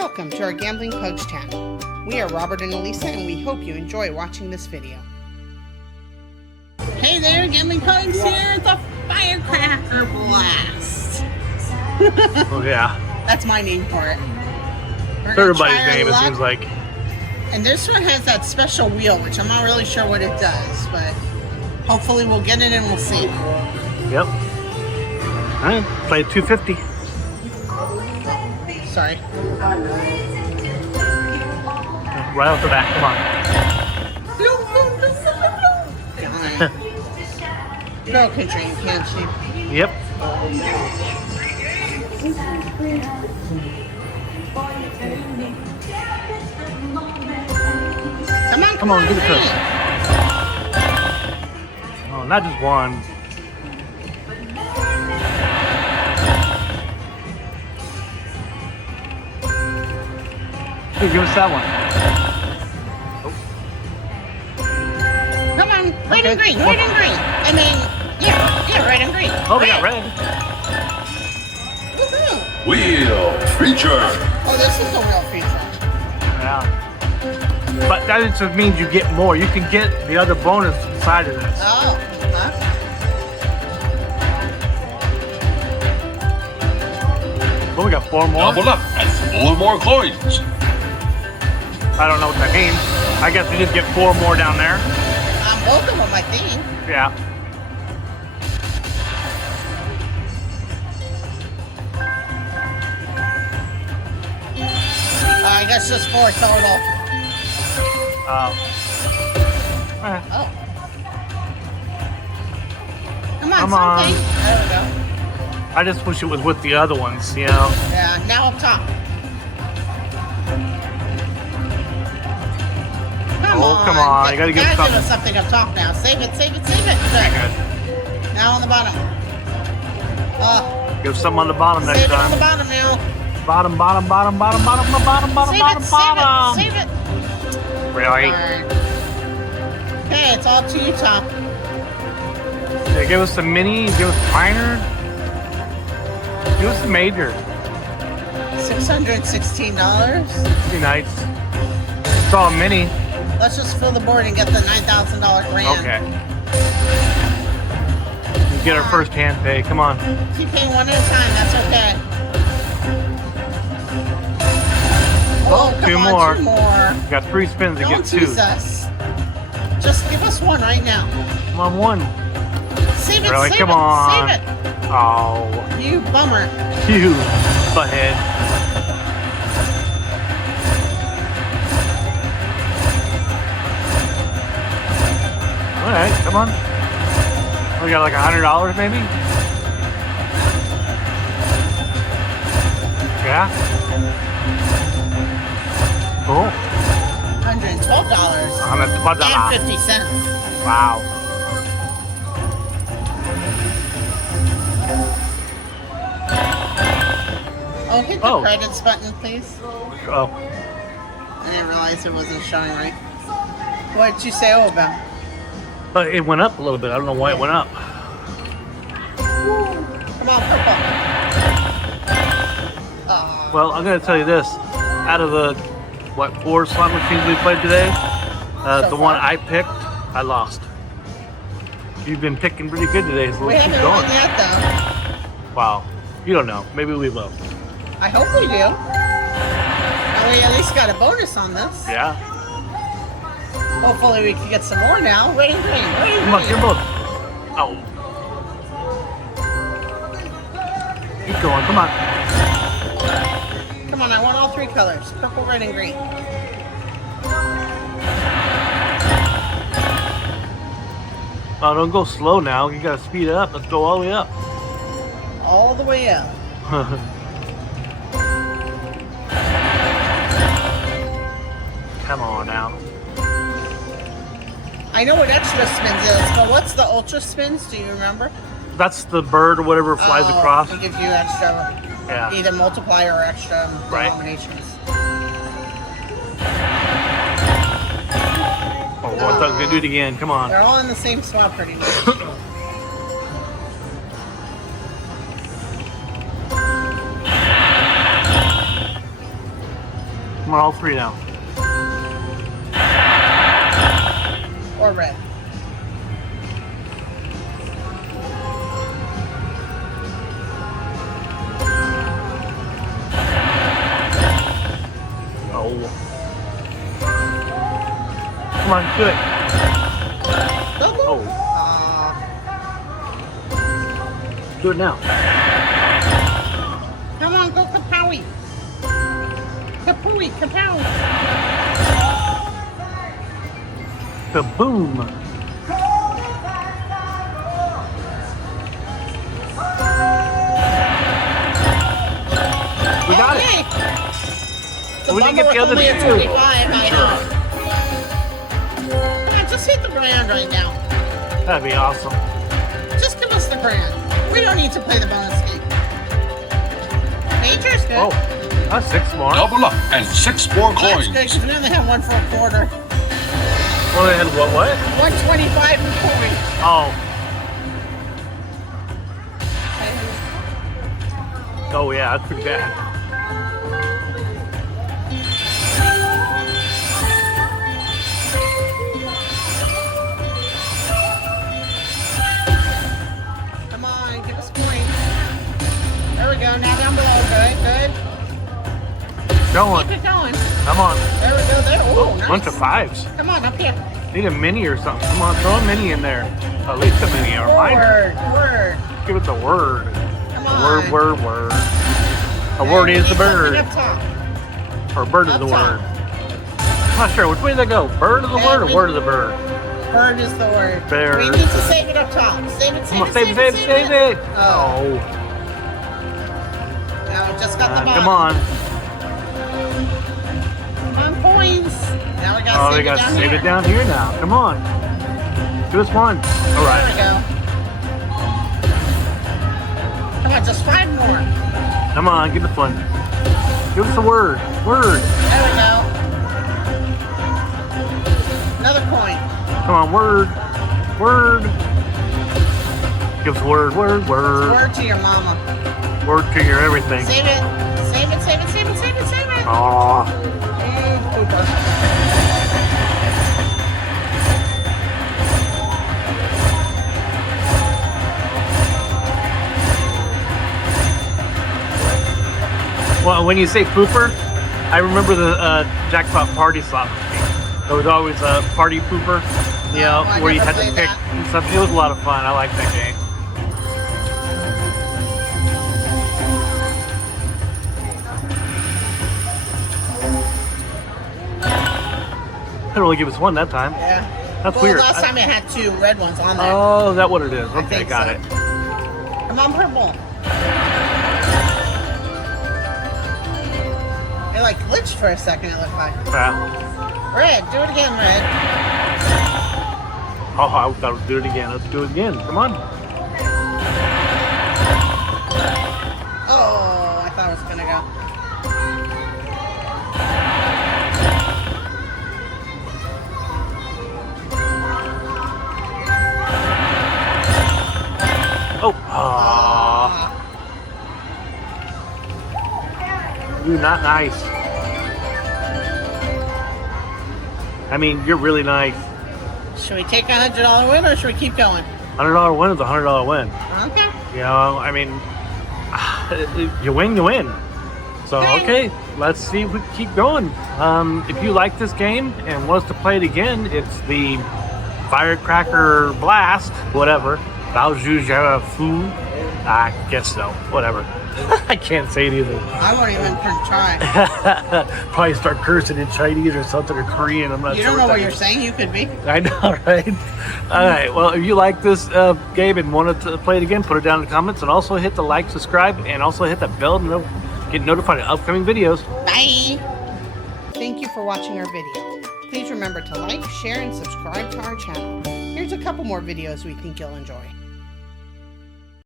Welcome to our Gambling Pugs channel. We are Robert and Elisa, and we hope you enjoy watching this video. Hey there, Gambling Pugs here at the Firecracker Blast. Oh yeah. That's my name for it. Everybody's name, it seems like. And this one has that special wheel, which I'm not really sure what it does, but hopefully we'll get it and we'll see. Yep. Alright, play 250. Sorry. Right off the bat, come on. No, Katrina, can't she? Yep. Come on, give it to us. Oh, not just one. Here, give us that one. Oh. Come on, red and green, red and green. I mean, yeah, red and green. Oh, we got red. Woohoo! Wheel feature. Oh, this is the wheel feature. Yeah. But that just means you get more. You can get the other bonus inside of this. Oh, huh? Oh, we got 4 more. Double up and 4 more coins. I don't know what that means. I guess we just get 4 more down there. Both of them, I think. Yeah. I guess just 4 total. Oh. Oh. Come on, Come something. on. There we go. I just wish it was with the other ones, you know. Yeah, now up top. Come on. You gotta give something. Give us something up top now. Save it, save it, save it. Good. Now on the bottom. Oh. Give some on the bottom next Save it on time. the bottom now. Bottom. Save it. Really? Okay, it's all to you, Tom. Yeah, give us the mini, give us the minor. Give us the major. $616. Be nice. It's all mini. Let's just fill the board and get the $9,000 grand. Okay. We get our first hand pay. Come on. Keep paying one at a time. That's okay. Oh, come 2 on, more. 2 more. We got 3 spins to Don't get 2. tease us. Just give us one right now. Come on, 1. Save it, Really? save Come it, on. save it. Oh, You bummer. you butthead. All right, come on. We got like $100 maybe. Yeah. Cool. $112 $112. and 50 cents. Wow. Oh, hit the credits button, please. Oh. I didn't realize it wasn't showing right. What did you say about? But it went up a little bit. I don't know why it went up. Come on, purple. Well, I'm going to tell you this. Out of the, 4 slot machines we played today, the one I picked, I lost. You've been picking pretty good today, so We let's keep haven't won going. yet, though. Wow. You don't know. Maybe we will. I hope we do. And we at least got a bonus on this. Yeah. Hopefully we can get some more now. Red and green, red and Come on, green. get both. Oh. Keep going. Come on. Come on, I want all 3 colors. Purple, red, and green. Oh, don't go slow now. You got to speed it up. Let's go all the way up. All the way up. Come on now. I know what extra spins is, but what's the ultra spins? Do you remember? That's the bird or whatever flies across. It gives you extra, Yeah. either multiplier or extra Right. denominations. Oh, I thought I was going to do it again. Come on. They're all in the same spot pretty much. Come on, all three now. Or red. No. Come on, do it. Oh. Do it now. Come on, go kapowie. Kapooey, kapow. Kaboom. We got it. We didn't get the other two. Come on, just hit the grand right now. That'd be awesome. Just give us the grand. We don't need to play the bonus game. Major's good. Oh, that's 6 more. Double up and 6 more That's coins. good because we only have one for a quarter. Well, they had what? 125 and coin. Oh. Oh yeah, that's pretty bad. Come on, give us points. There we go. Now down below. Good, good. Going. Keep it going. Come on. There we go. There. Oh, nice. Bunch of 5s. Come on, up here. Need a mini or something. Come on, throw a mini in there. At least a mini or Word, word. Give it the word. Come on. Word. A word is the bird. Up top. Or bird is Up the top. word. I'm not sure. Which way did that go? Bird is the word or word is the bird? Bird is the word. Bear. We need to save it up top. Save it, Come on, save it. Oh. Oh. Now we just got the bottom. Come on. Come on, coins. Now we gotta Oh, save they it got down to save here. it down here now. Come on. Do us one. All There right. we go. Come on, just 5 more. Come on, give us one. Give us a word. Word. There we go. Another coin. Come on, word. Give us a word. Word to your mama. Word to your everything. Save it. Save it. Aw. Over. Well, when you say pooper, I remember the jackpot party slot machine. There was always a party pooper, you know, I where you never had to played pick that. and stuff. It was a lot of fun. I like that game. It only give us one that time. Yeah. That's well, weird. last time it had 2 red ones on there. Oh, is that what it is? I Okay, think got so. it. Come on, purple. It like glitched for a second, it looked like. Red, do it again, red. Oh, I thought we'd do it again. Let's do it again. Come on. Oh, I thought it was gonna go. Oh, aw. You're not nice. I mean, you're really nice. Should we take a $100 win or should we keep going? $100 win is a $100 win. Okay. You know, I mean, you win, you win. So, okay, let's see if we can keep going. If you like this game and want us to play it again, it's the Firecracker Blast, whatever. Bao Zhu Zhao. I guess so, whatever. I can't say it either. I won't even try. Probably start cursing in Chinese or something or Korean. I'm not You sure. don't know what that you're is. saying, you could be. I know, right? All right. Well, if you like this game and wanted to play it again, put it down in the comments, and also hit the like, subscribe, and also hit that bell to get notified of upcoming videos. Bye. Thank you for watching our video. Please remember to like, share, and subscribe to our channel. Here's a couple more videos we think you'll enjoy.